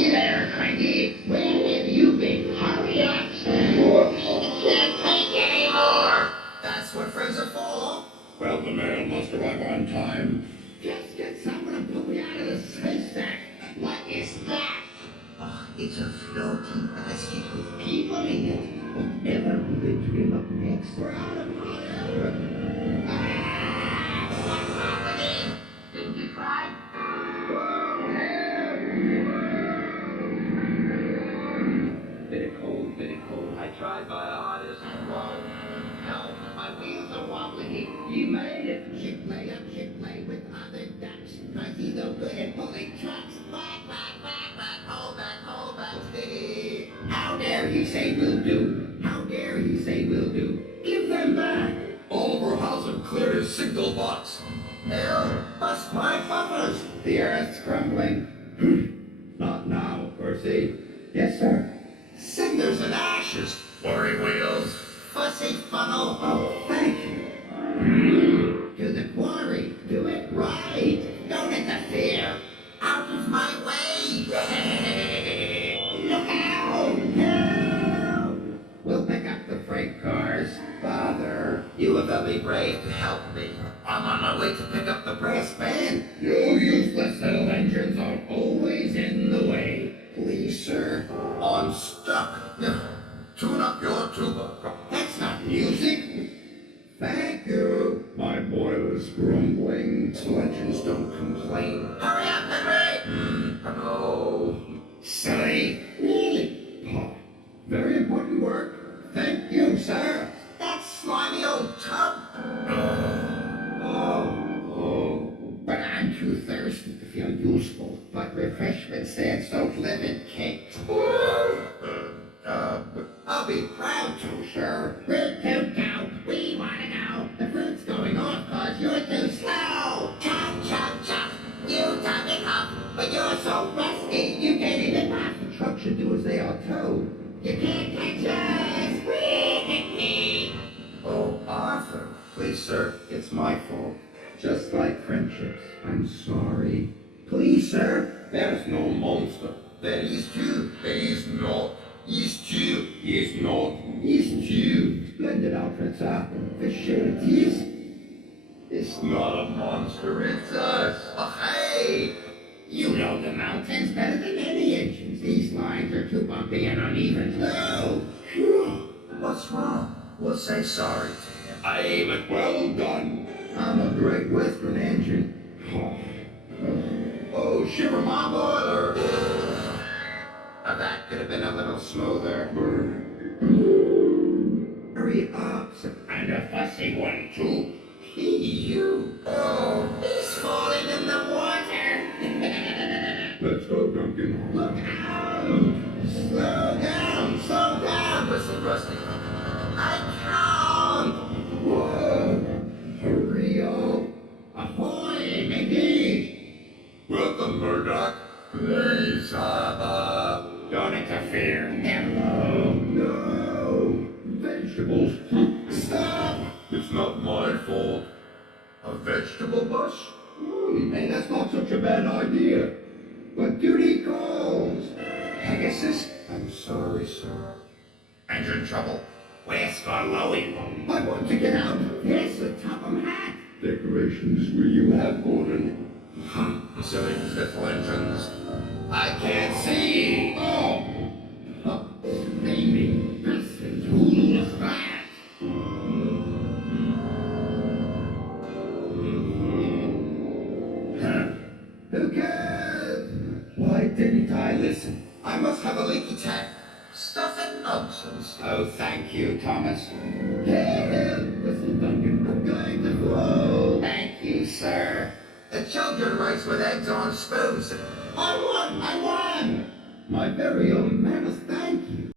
Hey there, Cranky. Where have you been? Hurry up. I can't take anymore. That's what friends are for. Well, the mail must arrive on time. Just get someone to put me out of the smokestack. What is that? Oh, it's a floating basket with people in it. Whatever we going to dream up next? We're out of fire. What's happening? Didn't you cry? Bit of cold. I tried my hardest. Whoa. Help, my wheels are wobbling. You made it. Should play with other ducks. Cause he's no good at pulling trucks. Back, hold back. How dare you say will do? How dare you say will do? Give them back. Oliver hasn't cleared his signal box. They'll bust my buffers. The earth's crumbling. Not now, Percy. Yes, sir. Cinders and ashes. Worry wheels. Fussy funnel. Oh, thank you. To the quarry. Do it right. Don't interfere. Out of my way. Look out. Help. We'll pick up the freight cars. Father, you were very brave to help me. I'm on my way to pick up the brass band. You useless little engines are always in the way. Please, sir. I'm stuck. Tune up your tuba. That's not music. Thank you. My boiler's grumbling. Legends don't complain. Hurry up, Henry! No. Silly. Really? Pa. Very important work. Thank you, sir. That slimy old tub. But I'm too thirsty to feel useful. But refreshment stands don't live in cakes. I'll be proud to, sir. We're too go. We want to go. The fruit's going off cause you're too slow. Chop. You top it up, but you're so rusty you can't even pass. The truck should do as they are told. You can't catch us. Oh, Arthur. Please, sir. It's my fault. Just like friendships. I'm sorry. Please, sir. There's no monster. There is too. There is not. He's too. He is not. He's too. Splendid outfit, sir. The sureties. It's not a monster, it's us. Oh, hey! You know the mountains better than any engines. These lines are too bumpy and uneven. No! What's wrong? We'll say sorry to him. Aim it. Well done. I'm a great Western engine. Oh, shiver my boiler. That could have been a little smoother. Hurry up, sir. And a fussy one, too. You. Oh, he's falling in the water. Let's go, Duncan. Look out! Slow down, Listen, Rusty. I can't. Whoa. Hurry up. Ahoy, Mickey. Welcome, Murdoch. Please, don't interfere. Hello. No. Vegetables. Stop. It's not my fault. A vegetable bus? Hey, that's not such a bad idea. But duty calls. Pegasus, I'm sorry, sir. Engine trouble. Where's Scarlowy? I want to get out. Here's the Topham hat. Decorations will you have, Gordon? Silly little engines. I can't see. Oh. Baby, listen, who was that? Who cares? Why didn't I listen? I must have a leaky tank. Stuff and nonsense. Oh, thank you, Thomas. Hey, Whistle Duncan, I'm going to blow. Thank you, sir. The children race with eggs on spoons. I won! My very own Mammoth, thank you.